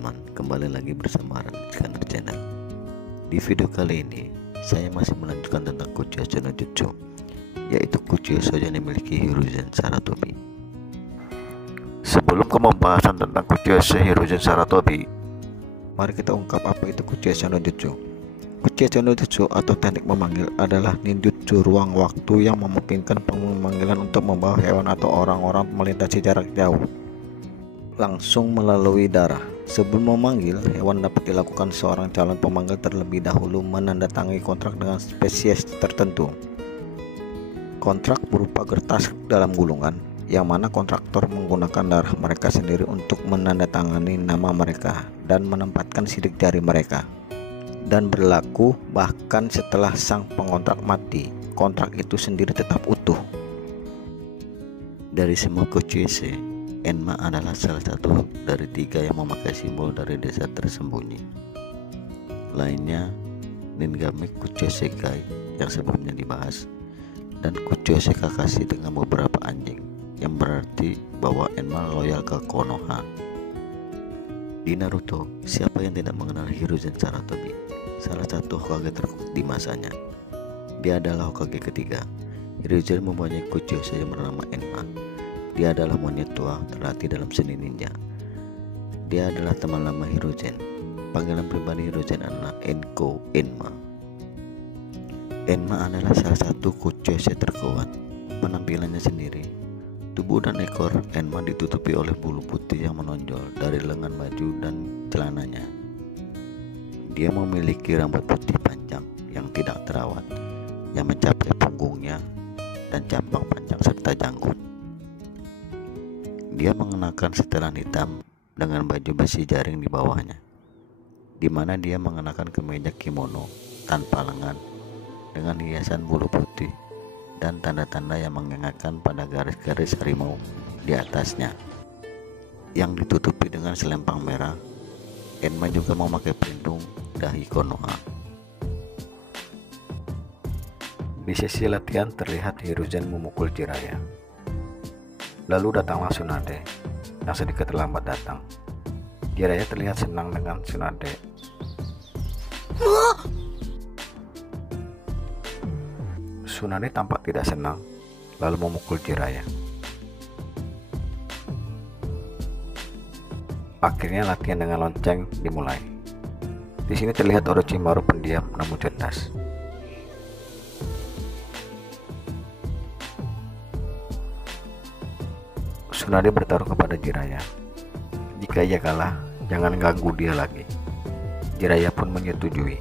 teman-teman, kembali lagi bersama Scanner Channel. Di video kali ini, saya masih melanjutkan tentang Kuchiyoshi no Jutsu, yaitu Kuchiyoshi yang dimiliki Hiruzen Sarutobi. Sebelum ke pembahasan tentang Kuchiyoshi Hiruzen Sarutobi, mari kita ungkap apa itu Kuchiyoshi no Jutsu. Kuchiyoshi no Jutsu atau teknik memanggil adalah ninjutsu ruang waktu yang memungkinkan pemanggilan untuk membawa hewan atau orang-orang melintasi jarak jauh langsung melalui darah. Sebelum memanggil, hewan dapat dilakukan seorang calon pemanggil terlebih dahulu menandatangani kontrak dengan spesies tertentu. Kontrak berupa kertas dalam gulungan, yang mana kontraktor menggunakan darah mereka sendiri untuk menandatangani nama mereka dan menempatkan sidik jari mereka. Dan berlaku bahkan setelah sang pengontrak mati, kontrak itu sendiri tetap utuh. Dari semua Kuchiyoshi, Enma adalah salah satu dari 3 yang memakai simbol dari desa tersembunyi. Lainnya Ningami Kuchiyoshi Kai yang sebelumnya dibahas, dan Kuchiyoshi Kakashi dengan beberapa anjing, yang berarti bahwa Enma loyal ke Konoha. Di Naruto, siapa yang tidak mengenal Hiruzen Sarutobi, salah satu Hokage terkuat di masanya. Dia adalah Hokage ketiga. Hiruzen mempunyai Kuchiyoshi yang bernama Enma. Dia adalah monyet tua terlatih dalam seni ninja. Dia adalah teman lama Hiruzen. Panggilan pribadi Hiruzen adalah Enko Enma. Enma adalah salah satu Kuchiyoshi terkuat. Penampilannya sendiri, tubuh dan ekor Enma ditutupi oleh bulu putih yang menonjol dari lengan baju dan celananya. Dia memiliki rambut putih panjang yang tidak terawat, yang mencapai punggungnya, dan cabang panjang serta janggut. Dia mengenakan setelan hitam dengan baju besi jaring di bawahnya, di mana dia mengenakan kemeja kimono tanpa lengan dengan hiasan bulu putih dan tanda-tanda yang mengingatkan pada garis-garis harimau di atasnya yang ditutupi dengan selempang merah. Enma juga memakai pelindung dahi Konoha. Di sesi latihan terlihat Hiruzen memukul Jiraiya. Lalu datanglah Tsunade yang sedikit terlambat datang. Jiraiya terlihat senang dengan Tsunade. Tsunade tampak tidak senang, lalu memukul Jiraiya. Akhirnya latihan dengan lonceng dimulai. Di sini terlihat Orochimaru pendiam namun cerdas. Tsunade bertaruh kepada Jiraiya. Jika ia kalah, jangan ganggu dia lagi. Jiraiya pun menyetujui.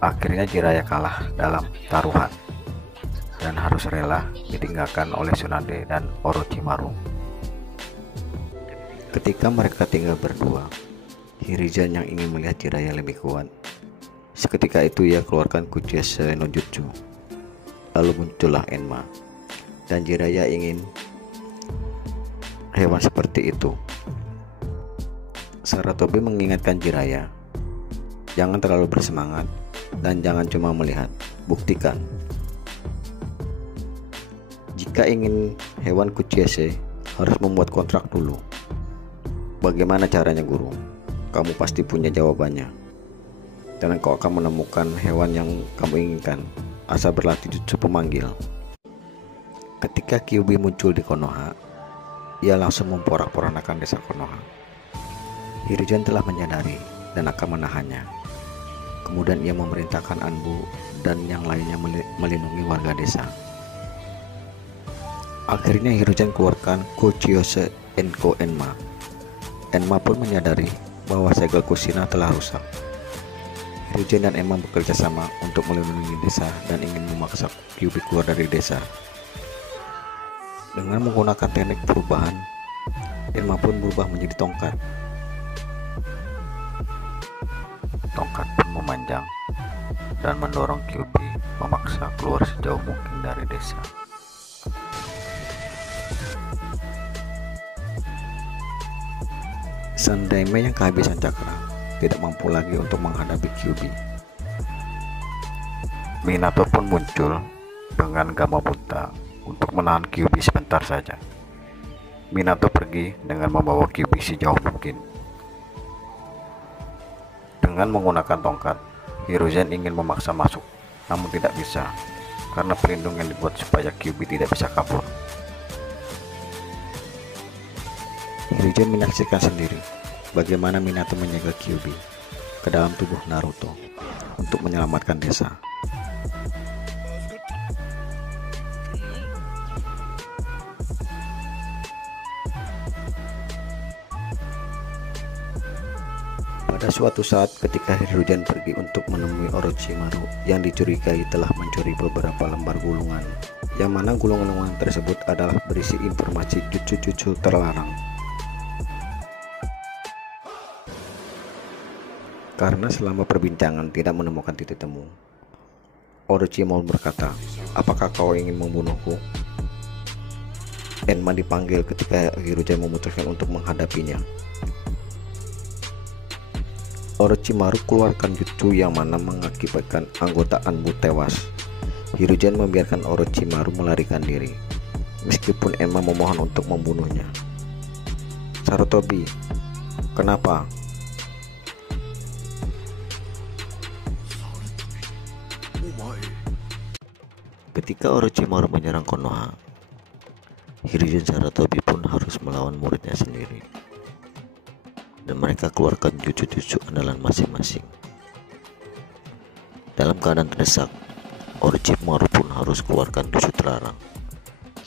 Akhirnya Jiraiya kalah dalam taruhan dan harus rela ditinggalkan oleh Tsunade dan Orochimaru. Ketika mereka tinggal berdua, Hiruzen yang ingin melihat Jiraiya lebih kuat. Seketika itu ia keluarkan Kuchiyoshi no Jutsu. Lalu muncullah Enma, dan Jiraiya ingin hewan seperti itu. Sarutobi mengingatkan Jiraiya, jangan terlalu bersemangat dan jangan cuma melihat, buktikan. Jika ingin hewan Kuchiyoshi, harus membuat kontrak dulu. Bagaimana caranya, guru? Kamu pasti punya jawabannya, dan kau akan menemukan hewan yang kamu inginkan asal berlatih jutsu pemanggil. Ketika Kyuubi muncul di Konoha, ia langsung memporak-porandakan desa Konoha. Hiruzen telah menyadari dan akan menahannya. Kemudian ia memerintahkan Anbu dan yang lainnya melindungi warga desa. Akhirnya Hiruzen keluarkan Kuchiyoshi Enko Enma. Enma pun menyadari bahwa segel Kushina telah rusak. Hiruzen dan Enma bekerja sama untuk melindungi desa dan ingin memaksa Kyuubi keluar dari desa. Dengan menggunakan teknik perubahan, Enma pun berubah menjadi tongkat. Tongkat pun memanjang dan mendorong Kyuubi memaksa keluar sejauh mungkin dari desa. San Daime yang kehabisan cakra tidak mampu lagi untuk menghadapi Kyuubi. Minato pun muncul dengan Gamabunta untuk menahan Kyuubi sebentar saja. Minato pergi dengan membawa Kyuubi sejauh mungkin. Dengan menggunakan tongkat, Hiruzen ingin memaksa masuk, namun tidak bisa karena pelindung yang dibuat supaya Kyuubi tidak bisa kabur. Hiruzen menyaksikan sendiri bagaimana Minato menjaga Kyuubi ke dalam tubuh Naruto untuk menyelamatkan desa. Pada suatu saat ketika Hiruzen pergi untuk menemui Orochimaru yang dicurigai telah mencuri beberapa lembar gulungan, yang mana gulungan tersebut adalah berisi informasi jutsu-jutsu terlarang. Karena selama perbincangan tidak menemukan titik temu, Orochimaru berkata, "Apakah kau ingin membunuhku?" Enma dipanggil ketika Hiruzen memutuskan untuk menghadapinya. Orochimaru keluarkan jutsu yang mana mengakibatkan anggota Anbu tewas. Hiruzen membiarkan Orochimaru melarikan diri, meskipun Enma memohon untuk membunuhnya. "Sarutobi, kenapa?" Ketika Orochimaru menyerang Konoha, Hiruzen Sarutobi pun harus melawan muridnya sendiri, dan mereka keluarkan jutsu-jutsu andalan masing-masing. Dalam keadaan terdesak, Orochimaru pun harus keluarkan jutsu terlarang,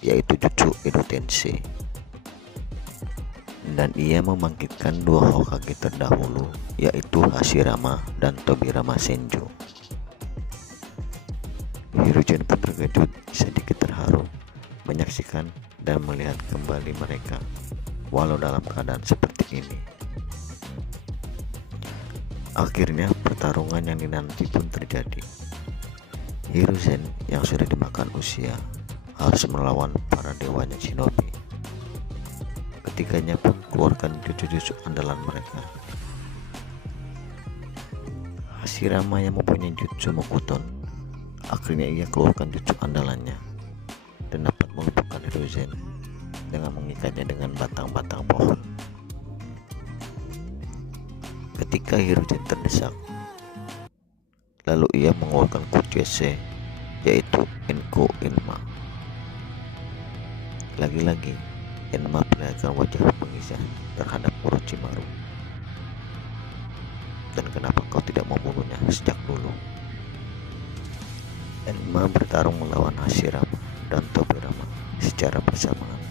yaitu jutsu Edo Tensei, dan ia membangkitkan dua Hokage terdahulu, yaitu Hashirama dan Tobirama Senju. Hiruzen pun terkejut, sedikit terharu menyaksikan dan melihat kembali mereka walau dalam keadaan seperti ini. Akhirnya pertarungan yang dinanti pun terjadi. Hiruzen yang sudah dimakan usia harus melawan para dewanya shinobi. Ketiganya pun keluarkan jutsu-jutsu andalan mereka. Hashirama yang mempunyai jutsu Mokuton, akhirnya ia keluarkan jutsu andalannya dan dapat melumpuhkan Hiruzen dengan mengikatnya dengan batang-batang pohon. Ketika Hiruzen terdesak, lalu ia mengeluarkan Kuchese, yaitu Enko Enma. Lagi-lagi Enma perlihatkan wajah pengisah terhadap Orochimaru. "Dan kenapa kau tidak membunuhnya sejak dulu?" Enma bertarung melawan Hashirama dan Tobirama secara bersamaan,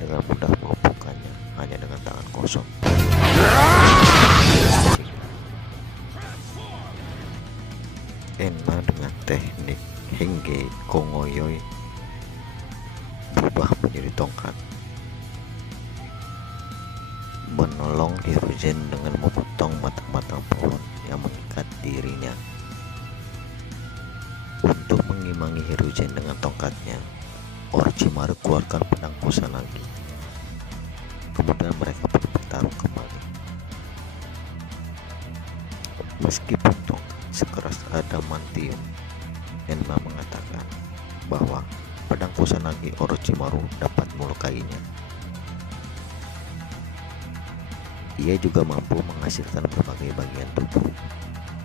dengan mudah melumpuhkannya hanya dengan tangan kosong. Enma dengan teknik Henge Kongoyoi berubah menjadi tongkat, menolong Hiruzen dengan memotong batang-batang pohon yang mengikat dirinya. Untuk mengimbangi Hiruzen dengan tongkatnya, Orochimaru keluarkan pedang Kusanagi. Kemudian mereka bertarung kembali. Meskipun tongkat sekeras adamantium, Enma mengatakan bahwa pedang Kusanagi Orochimaru dapat melukainya. Ia juga mampu menghasilkan berbagai bagian tubuh,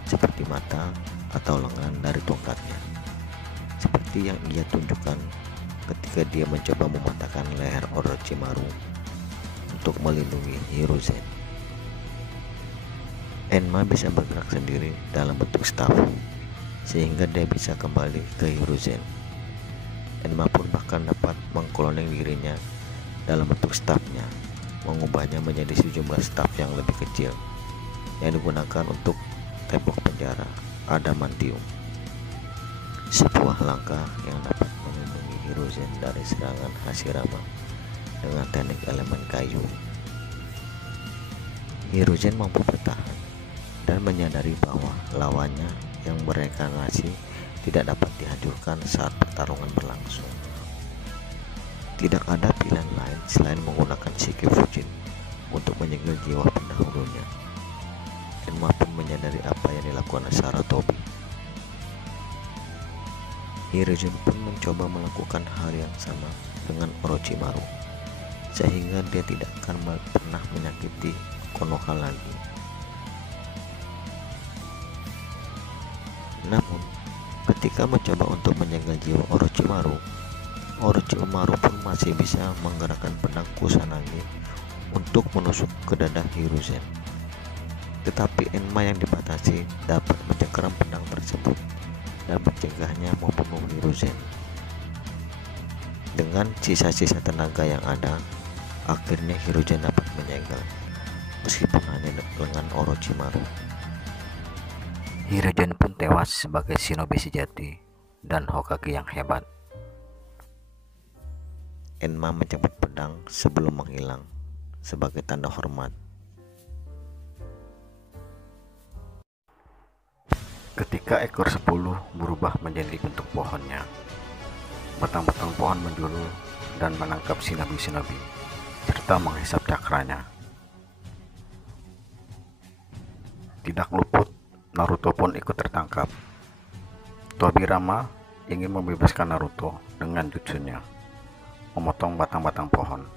seperti mata atau lengan dari tongkatnya, seperti yang ia tunjukkan ketika dia mencoba mematahkan leher Orochimaru untuk melindungi Hiruzen. Enma bisa bergerak sendiri dalam bentuk staf, sehingga dia bisa kembali ke Hiruzen. Enma pun bahkan dapat mengkloning dirinya dalam bentuk stafnya, mengubahnya menjadi sejumlah staf yang lebih kecil yang digunakan untuk tembok penjara adamantium. Sebuah langkah yang dapat melindungi Hiruzen dari serangan Hashirama dengan teknik elemen kayu. Hiruzen mampu bertahan dan menyadari bahwa lawannya yang bereinkarnasi tidak dapat dihancurkan saat pertarungan berlangsung. Tidak ada pilihan lain selain menggunakan Shiki Fujin untuk menyegel jiwa pendahulunya. Enma pun menyadari apa yang dilakukan Sarutobi. Hiruzen pun mencoba melakukan hal yang sama dengan Orochimaru, sehingga dia tidak akan pernah menyakiti Konoha lagi. Ketika mencoba untuk menjaga jiwa Orochimaru, Orochimaru pun masih bisa menggerakkan pedang Kusanagi untuk menusuk ke dada Hiruzen. Tetapi Enma yang dibatasi dapat mencengkeram pedang tersebut dan mencegahnya membunuh Hiruzen. Dengan sisa-sisa tenaga yang ada, akhirnya Hiruzen dapat menyegel, meskipun hanya lengan Orochimaru. Hiruzen pun tewas sebagai shinobi sejati dan Hokage yang hebat. Enma mencabut pedang sebelum menghilang sebagai tanda hormat. Ketika ekor 10 berubah menjadi bentuk pohonnya, batang-batang pohon menjulur dan menangkap shinobi-shinobi serta menghisap cakranya. Tidak luput, Naruto pun ikut tertangkap. Tobirama ingin membebaskan Naruto dengan jutsunya, memotong batang-batang pohon.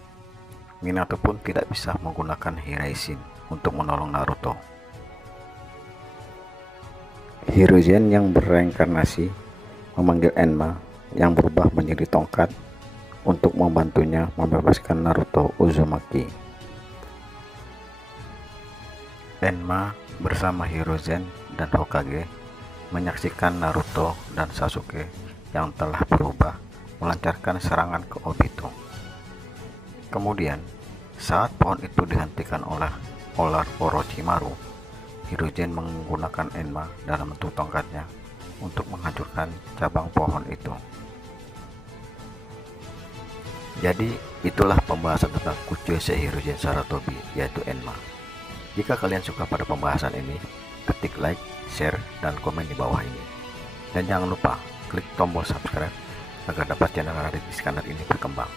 Minato pun tidak bisa menggunakan Hiraishin untuk menolong Naruto. Hiruzen yang bereinkarnasi memanggil Enma yang berubah menjadi tongkat untuk membantunya membebaskan Naruto Uzumaki. Enma bersama Hiruzen dan Hokage menyaksikan Naruto dan Sasuke yang telah berubah melancarkan serangan ke Obito. Kemudian, saat pohon itu dihentikan oleh Orochimaru, Hiruzen menggunakan Enma dalam bentuk tongkatnya untuk menghancurkan cabang pohon itu. Jadi, itulah pembahasan tentang Kuchiyose Hiruzen Sarutobi, yaitu Enma. Jika kalian suka pada pembahasan ini, ketik like, share, dan komen di bawah ini. Dan jangan lupa klik tombol subscribe agar dapat channel Radit Iskandar ini berkembang.